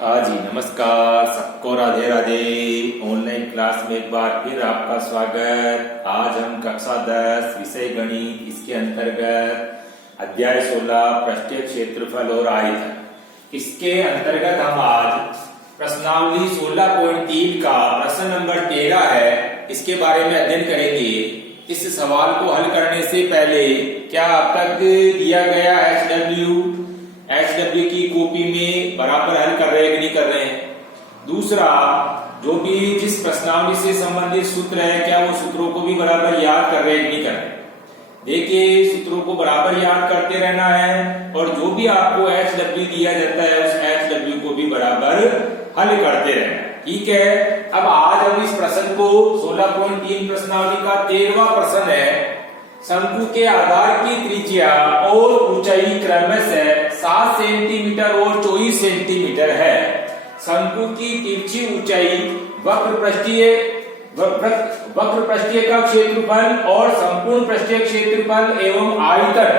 हाँ जी, नमस्कार सबको, राधे राधे। ऑनलाइन क्लास में एक बार फिर आपका स्वागत। आज हम कक्षा 10 विषय गणित, इसके अंतर्गत अध्याय 16 पृष्ठीय क्षेत्रफल और आयतन, इसके अंतर्गत हम आज प्रश्नावली 16.3 का प्रश्न नंबर 13 है, इसके बारे में अध्ययन करेंगे। इस सवाल को हल करने से पहले क्या अब तक दिया गया HW की कॉपी में बराबर हल कर रहे हैं कि नहीं कर रहे हैं। दूसरा, जो भी जिस प्रश्नावली से संबंधित सूत्र है, क्या वो सूत्रों को भी बराबर याद कर रहे हैं कि नहीं कर रहे हैं। देखिए, सूत्रों को बराबर याद करते रहना है और जो भी आपको HW दिया जाता है उस HW को भी बराबर हल करते रहना। ठीक है, अब आज हम इस प्रश्न को 16.3 प्रश्नावली का 13वां प्रश्न है। शंकु के आधार की त्रिज्या और ऊंचाई क्रमशः 7 सेंटीमीटर और 24 सेंटीमीटर है। शंकु की तिरछी ऊंचाई वक्र पृष्ठीय का क्षेत्रफल और संपूर्ण पृष्ठीय क्षेत्रफल एवं आयतन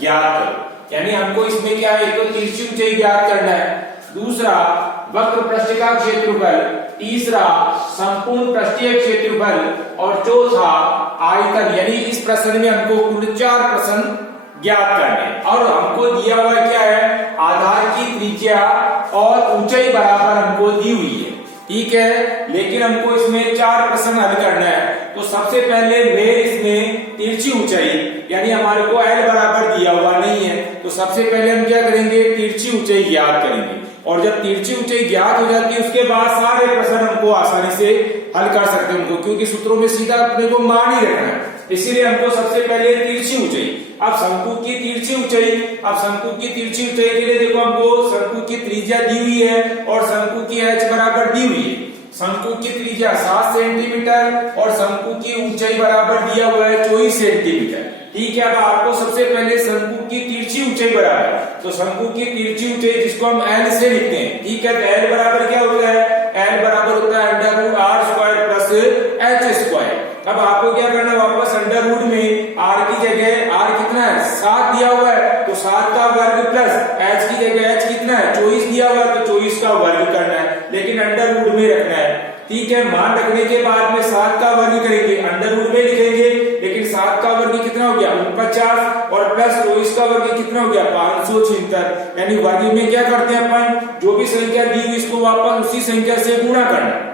ज्ञात करो। यानी हमको इसमें क्या है, तो तिरछी ऊंचाई ज्ञात करना है, दूसरा वक्र पृष्ठ का क्षेत्रफल, तीसरा संपूर्ण पृष्ठीय क्षेत्रफल और चौथा आयतन। यानी इस प्रश्न में हमको कुल 4 प्रश्न ज्ञात करने और हमको दिया हुआ क्या है, आधार की त्रिज्या और ऊंचाई बराबर हमको दी हुई है। ठीक है, लेकिन हमको इसमें 4 प्रश्न हल करना है। तो सबसे पहले मैं इसमें तिरछी ऊंचाई, यानी हमारे को L बराबर दिया हुआ नहीं है, तो सबसे पहले हम क्या करेंगे, तिरछी ऊंचाई ज्ञात करेंगे। और जब तिरछी ऊंचाई ज्ञात हो जाती है उसके बाद सारे प्रश्न हमको आसानी से हल कर सकते हैं उनको, क्योंकि सूत्रों में सीधा अपने को मान ही रखना है। इसीलिए हमको सबसे पहले तिरछी ऊंचाई। अब शंकु की तिरछी ऊंचाई, अब शंकु की तिरछी ऊंचाई के लिए देखो हमको शंकु की त्रिज्या दी हुई है और शंकु की h बराबर दी हुई है। शंकु की त्रिज्या 7 सेंटीमीटर और शंकु की ऊंचाई बराबर दिया हुआ है 24 सेंटीमीटर। ठीक है, अब आपको सबसे पहले शंकु की तिरछी ऊंचाई बराबर, तो शंकु की तिरछी ऊंचाई जिसको हम L से लिखते हैं। ठीक है, तो L बराबर क्या होता है, L बराबर होता है √r² प्लस h²। अब आपको क्या करना है, वापस अंडर रूट में r की जगह r कितना है, 7 दिया हुआ है, तो 7 का वर्ग प्लस h की जगह h कितना है, 24 दिया हुआ है, तो 24 का वर्ग करना है, लेकिन अंडर रूट में रखना है। ठीक है, मान रखने के बाद में 7 का वर्ग करेंगे, अंडर रूट में लिखेंगे, लेकिन 7 का वर्ग कितना हो गया, 49, और प्लस 24 का वर्ग कितना हो गया, 576। यानी वर्ग में क्या करते हैं अपन, जो भी संख्या दी हुई इसको वापस उसी संख्या से गुणा करना।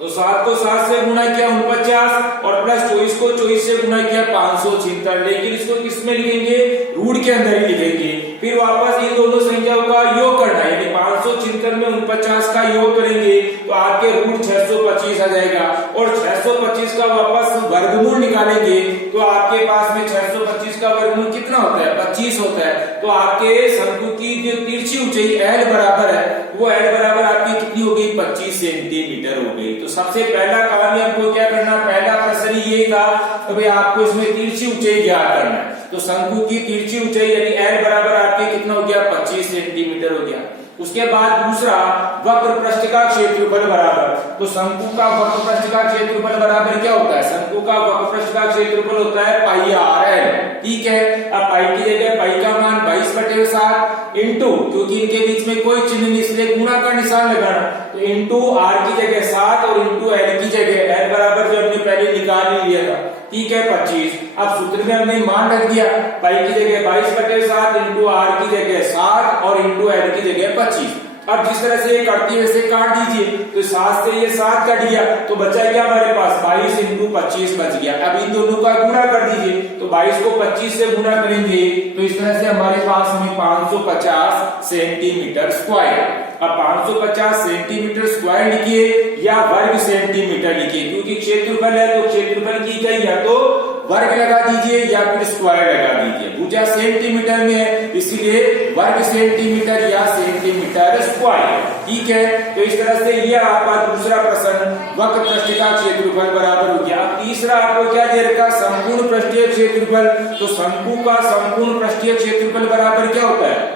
तो 7 को 7 से गुणा किया 49 और प्लस 24 को 24 से गुणा किया 576। लेकिन इसको किस में लिखेंगे, रूट के अंदर ही लिखेंगे। फिर वापस इन दोनों संख्याओं का योग करना है, यानी 576 में 49 का योग करेंगे तो आपके रूट 625 आ जाएगा, और 625 का वापस वर्गमूल निकालेंगे तो आपके पास में 625 का वर्गमूल कितना होता है, 25 होता है। तो आपके शंकु की जो तिरछी ऊंचाई L बराबर है, वो L बराबर आपकी कितनी हो गई, 25 सेंटीमीटर हो गई। तो सबसे पहला काम आपको क्या करना, पहला प्रश्न ये था कि भाई आपको इसमें तिरछी ऊंचाई ज्ञात करना है। तो शंकु की तिरछी ऊंचाई यानी L बराबर आपके कितना हो गया, 25 सेंटीमीटर हो गया। उसके बाद दूसरा, वक्र पृष्ठ का क्षेत्रफल बराबर, तो शंकु का वक्र पृष्ठ का क्षेत्रफल बराबर क्या होता है, शंकु का वक्र पृष्ठ का क्षेत्रफल होता है πr। ठीक है, अब पाई की जगह पाई का मान 22/7 इंटू, क्योंकि इनके बीच में कोई चिन्ह नहीं इसलिए गुणा का निशान लगाना, तो इंटू r की जगह 7 और इंटू l की जगह l बराबर जो हमने पहले निकाल ही लिया था। ठीक है, 25। अब सूत्र में हमने मान रख दिया, पाई की जगह 22/7 इंटू r की जगह 7 और इंटू l की जगह 25। अब जिस तरह से काटती है वैसे काट दीजिए, तो 7 से ये 7 कट गया तो बचा क्या हमारे पास, 22 इंटू 25 बच गया। अब इन दोनों का गुणा कर दीजिए, तो 22 को 25 से गुणा करेंगे तो इस तरह से हमारे पास में 550 सेंटीमीटर स्क्वायर। अब 550 सेंटीमीटर स्क्वायर लिखिए या वर्ग सेंटीमीटर लिखिए, क्योंकि क्षेत्रफल है तो क्षेत्रफल की इकाई या तो वर्ग लगा दीजिए या फिर स्क्वायर लगा दीजिए। भुजा सेंटीमीटर में है इसीलिए वर्ग सेंटीमीटर या सेंटीमीटर स्क्वायर। ठीक है, तो इस तरह से ये आपका दूसरा प्रश्न वक्र पृष्ठ का क्षेत्रफल बराबर हो गया। अब तीसरा आपको क्या दे रखा, संपूर्ण पृष्ठीय क्षेत्रफल। तो शंकु का संपूर्ण पृष्ठीय क्षेत्रफल बराबर क्या होता है,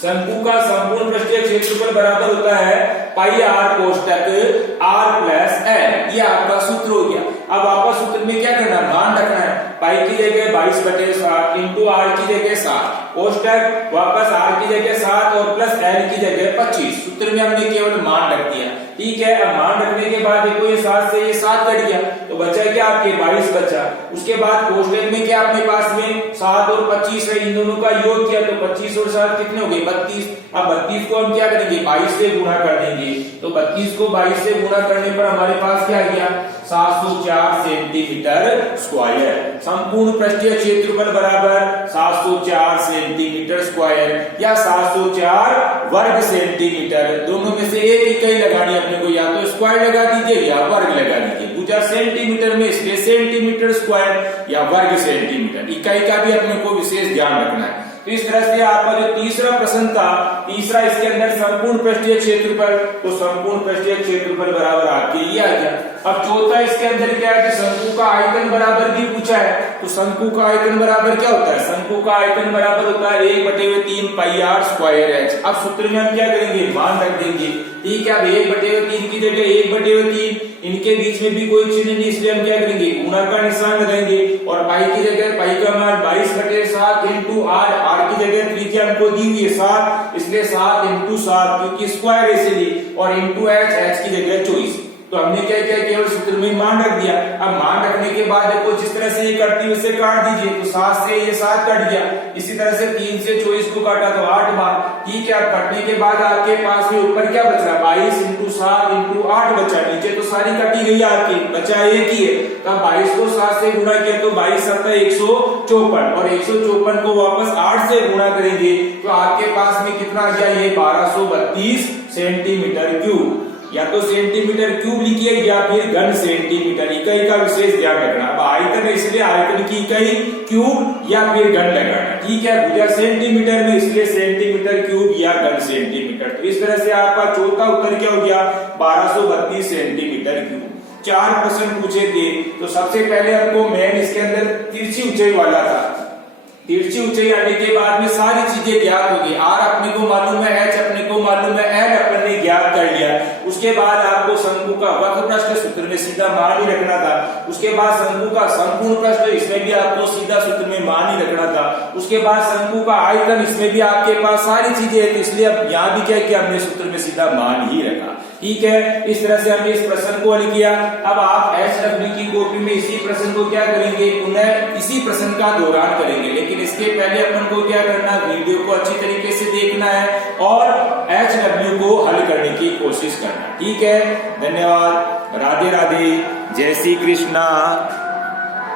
शंकु का संपूर्ण पृष्ठीय क्षेत्रफल बराबर होता है πr कोष्टक r प्लस l। ये आपका सूत्र हो गया। अब आपका सूत्र में क्या करना, मान रखना है, पाई की जगह 22/7 इंटू आर की जगह 7, कोष्टक वापस आर की जगह 7 और प्लस एल की जगह 25। सूत्र में हमने केवल मान रख दिया, ठीक है। अब मान रखने के बाद देखो ये 7 से ये 7 कट गया तो बचा क्या आपके 22 बचा। उसके बाद कोष्टक में क्या अपने पास में 7 और 25 है, इन दोनों का योग किया तो 25 और 7 कितने हो गए 32। अब 32 को हम क्या करेंगे 22 से गुणा कर देंगे, तो 32 को 22 से गुणा करने पर हमारे पास क्या आ गया 704 सेंटीमीटर स्क्वायर। संपूर्ण पृष्ठीय क्षेत्रफल बराबर 704 सेंटीमीटर स्क्वायर या 704 वर्ग सेंटीमीटर। दोनों में से एक इकाई लगानी अपने को, या तो स्क्वायर लगा दीजिए या वर्ग लगा दीजिए। पूछा सेंटीमीटर में इसलिए सेंटीमीटर स्क्वायर या वर्ग सेंटीमीटर, इकाई का भी अपने को विशेष ध्यान रखना है। तो इस तरह से आपका जो तीसरा प्रश्न था, तीसरा इसके अंदर संपूर्ण पृष्ठीय क्षेत्रफल, तो संपूर्ण पृष्ठीय क्षेत्रफल बराबर आपके ये आ गया। अब चौथा इसके अंदर क्या है कि शंकु का आयतन बराबर भी पूछा है, तो शंकु का आयतन बराबर क्या होता है, शंकु का आयतन बराबर होता है 1/3 पाई आर स्क्वायर एच। अब सूत्र में हम क्या करेंगे मान रख देंगे, ठीक है। अब 1/3 की जगह 1/3, इनके बीच में भी कोई चिन्ह नहीं इसलिए हम क्या करेंगे गुणा का निशान लगाएंगे और पाई की जगह पाई का मान 22/7 इंटू आर, आर की जगह त्रिज्या हमको दी हुई है 7 इसलिए 7 इंटू 7 क्योंकि स्क्वायर इसलिए, और इंटू एच, एच की जगह 24। तो हमने क्या किया केवल सूत्र में मान रख दिया। अब मान रखने के बाद देखो जिस तरह से ये कटती है उससे काट दीजिए, तो 7 से ये 7 कट गया, इसी तरह से 3 से 24 को काटा तो 8 बार, ठीक है। अब कटने के बाद आपके पास में ऊपर क्या बच रहा 22 इंटू 7 इंटू 8 बचा, नीचे तो सारी कटी गई आपकी, बचा एक ही है। तो 22 को 7 से गुणा किया तो 22 7 154 और 154 को वापस 8 से गुणा करेंगे तो आपके पास में कितना आ गया ये 1232 सेंटीमीटर क्यूब। या तो सेंटीमीटर क्यूब लिखिए या फिर घन सेंटीमीटर, इकाई का विशेष ध्यान रखना। अब आयतन है इसलिए आयतन की इकाई क्यूब या फिर घन लगाना, ठीक है। भुजा सेंटीमीटर में इसलिए सेंटीमीटर क्यूब या घन सेंटीमीटर। तो इस तरह से आपका चौथा उत्तर क्या हो गया 1232 सेंटीमीटर क्यूब। 4 प्रश्न पूछे थे, तो सबसे पहले हमको मेन इसके अंदर तिरछी ऊंचाई वाला था। तिरछी ऊंचाई आने के बाद में सारी चीजें ज्ञात होगी, आर अपने को मालूम है, एच अपने को मालूम है, एल अपने ने ज्ञात कर लिया। उसके बाद आपको शंकु का वक्र पृष्ठ सूत्र में सीधा मान ही रखना था। उसके बाद शंकु का संपूर्ण पृष्ठ, इसमें भी आपको सीधा सूत्र में मान ही रखना था। उसके बाद शंकु का आयतन, इसमें भी आपके पास सारी चीजें है, तो इसलिए अब यहाँ भी क्या किया हमने सूत्र में सीधा मान ही रखा, ठीक है। इस तरह से हमने इस प्रश्न को हल किया। अब आप HW की कॉपी में इसी प्रश्न को क्या करेंगे पुनः इसी प्रश्न का दोहरान करेंगे, लेकिन इसके पहले अपन को क्या करना वीडियो को अच्छी तरीके से देखना है और HW को हल करने की कोशिश करना, ठीक है। धन्यवाद, राधे राधे, जय श्री कृष्णा।